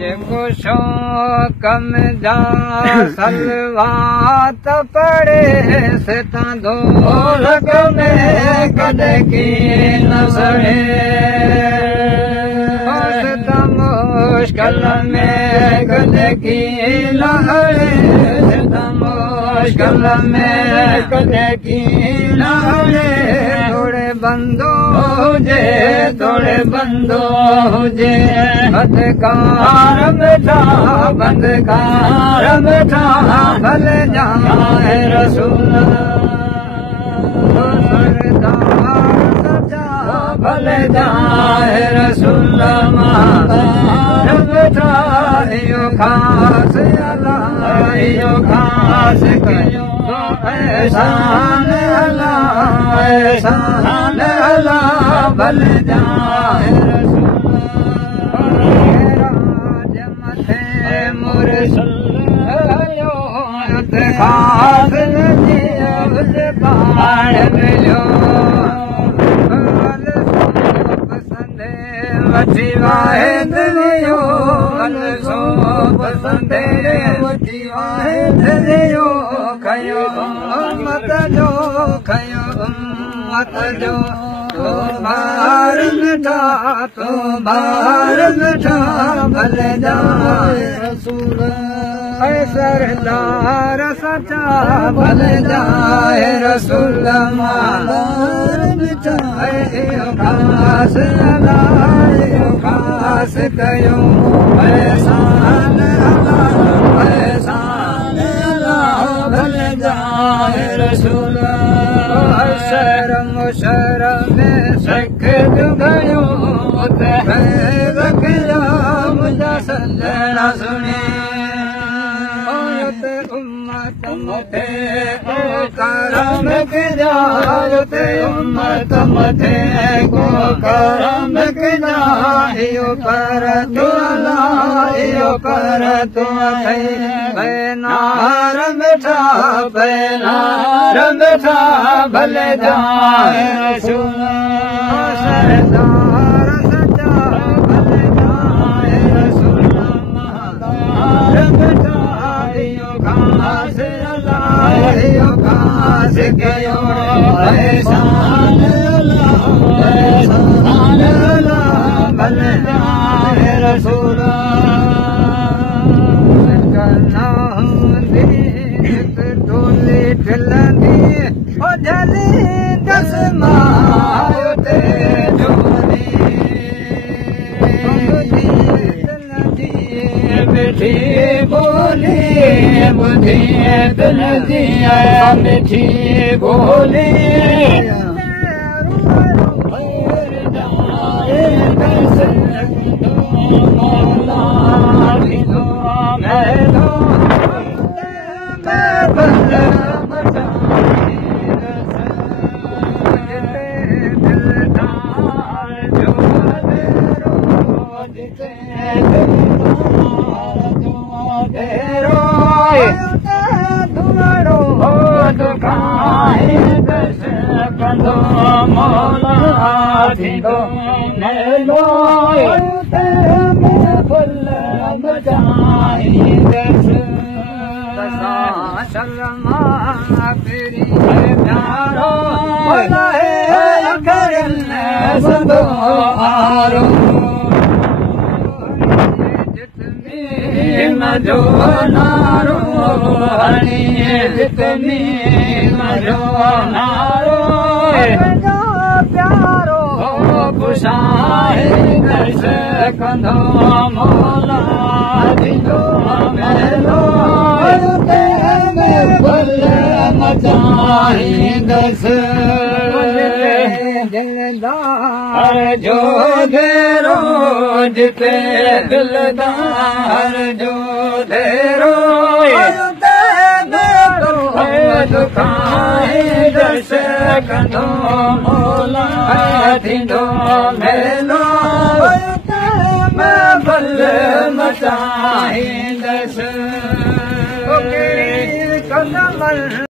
जेको शौक़ में जा सलवात पड़े सिता ढोलक में कॾहिं कीअं न सड़े सिता मुश्किल में कॾहिं कीअं न हले सिता मुश्किल में कॾहिं कीअं न हले थोड़े बंदो हुजे बदकार मिठा भले जाए रसूल भले जाए रसूल मिठा इहो ख़ासि अलाह इहो ख़ासि कयो एहसान अलाह भले जाए रसूल मथे मुरसल ख़ास पाण मिलियो पसंदे वठी वाहे दिलियो सो पसंदे वठी वाहे दिलियो खयो मत जो तो बार मिठा भले जाए रसूल सरदार सचा भले जाए रसूल मादार मिठा खास कयो एहसान भले जाए रसूल शर्म में सख गयो मुंहिंजा सलना सुने उम्मत मथे करम कजा उम्मत मथे को करम कजा इहो कर तू बेनार मिठा भले जाए रसूल सरदार सचा भले जाए रसूल मिठा इहो ख़ास कयो एहसान अलाह भले जाए रसूल ढोली ठिलंदी ओ झली दस मायो ते ढोली मिठी बोली ॿुधी दिल जी मिठी बोली जो नारो हणी जितनी मजो नारो प्यारो पुछाए दर्श कंदो मौला दिलो मेलो ते फुल मचाई दस दिलदार जो घेरो जिते दिलदार जो घेरो दुखाए दस कंदो मौला थींदो मेलो भल मचाईंदसि